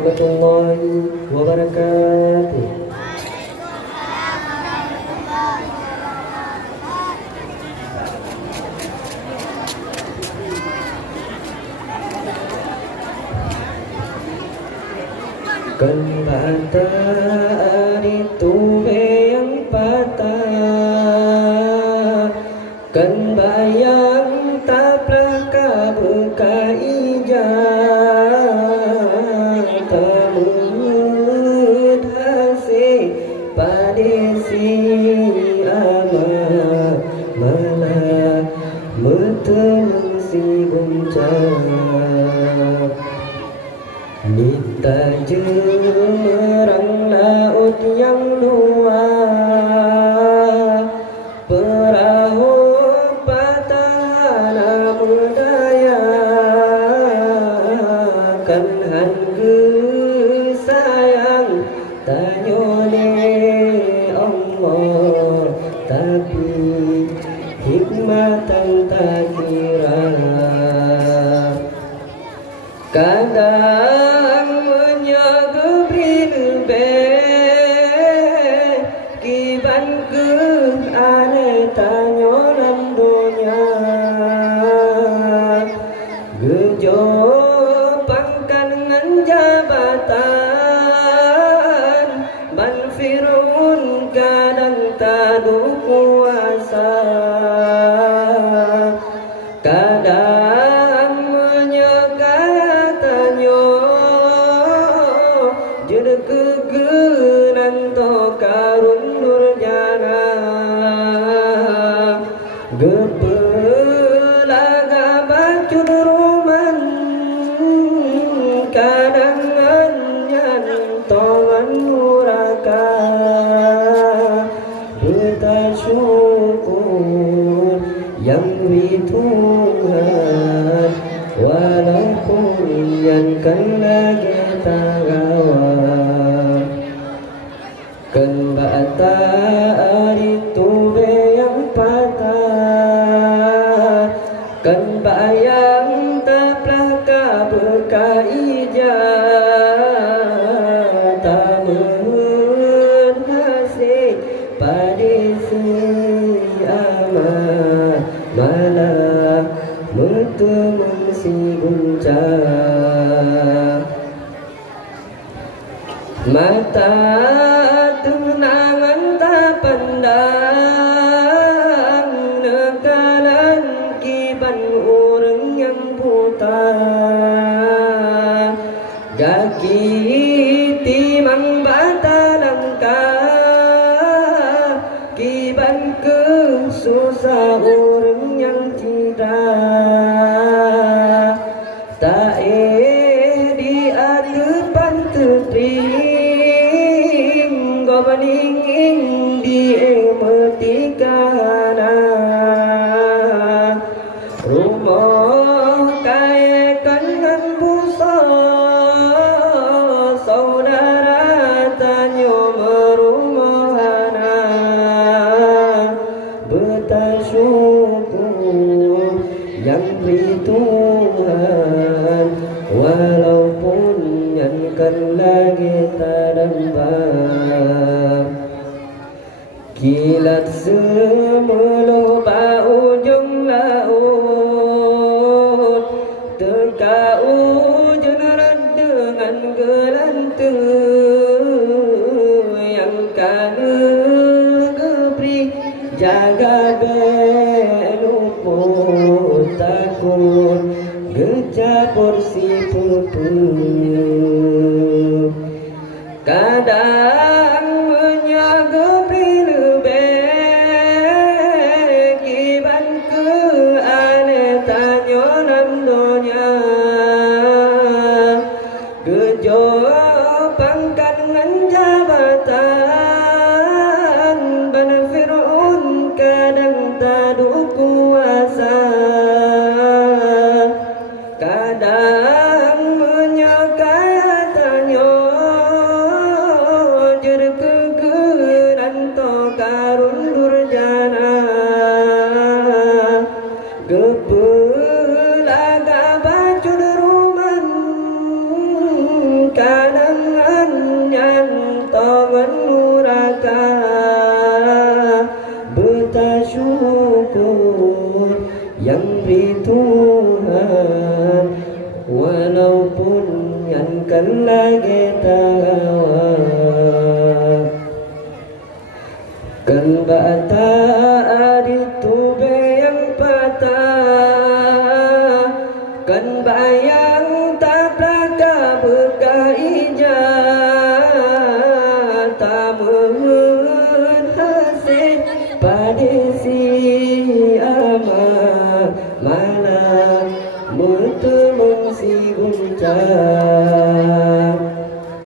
warahmatullahi wabarakatuh. Kenyataan itu yang patah, kan bayang tak pelaka buka ijah, temut hasil padesi ama malah bertemu si guncang. Nita jemerang laut yang luas, perahu patah budaya, kan hangge sayang tanyone Allah, tapi hikmatan tak kira. Kadang menyaga brilbe kiban ke ane tanyo dalam dunia, gejo pangkat dengan jabatan, ban firun kadang tadu kuasa, kadang kegenan to karun nurjana, gepelaga bacun roman, kadangan nyan tongan muraka, bersyukur yang Tuhan, walaupun yang kan lagi tagawan. Kembata itu yang patah, kan bayang tak pelaka buka ijah, tak berhasil padisi amat, malah bertemu si guncang. Mata tunangan tak pandang, nekalan kiban orang yang buta, gaki timang bata langkah, kiban ke susah orang yang tidak, tak di depan teping, kau beningin di emetikana, rumah kaya dengan busa, saudara tanyo merumahana, bersyukur yang beri Tuhan, walaupun yang kan lagi tak dampak. Kilat semula ujung laut, teka ujung dengan gelantung, yang kana gebri jaga beluput takut gejabur si pupuk. Kadang menyaga prilbe kiban ke ane tanyo nam dunia, gejo pangkat dengan jabatan, ban firun kadang tadu kuasa, kadang menyakaya tanyo jer kegeran to karun durjana, gepelaga bacun ruman, kadang syukur yang beri Tuhan, walaupun yang kan lagi tawar kan bata itu yang patah kan bayang tak belaka berkah ijat tak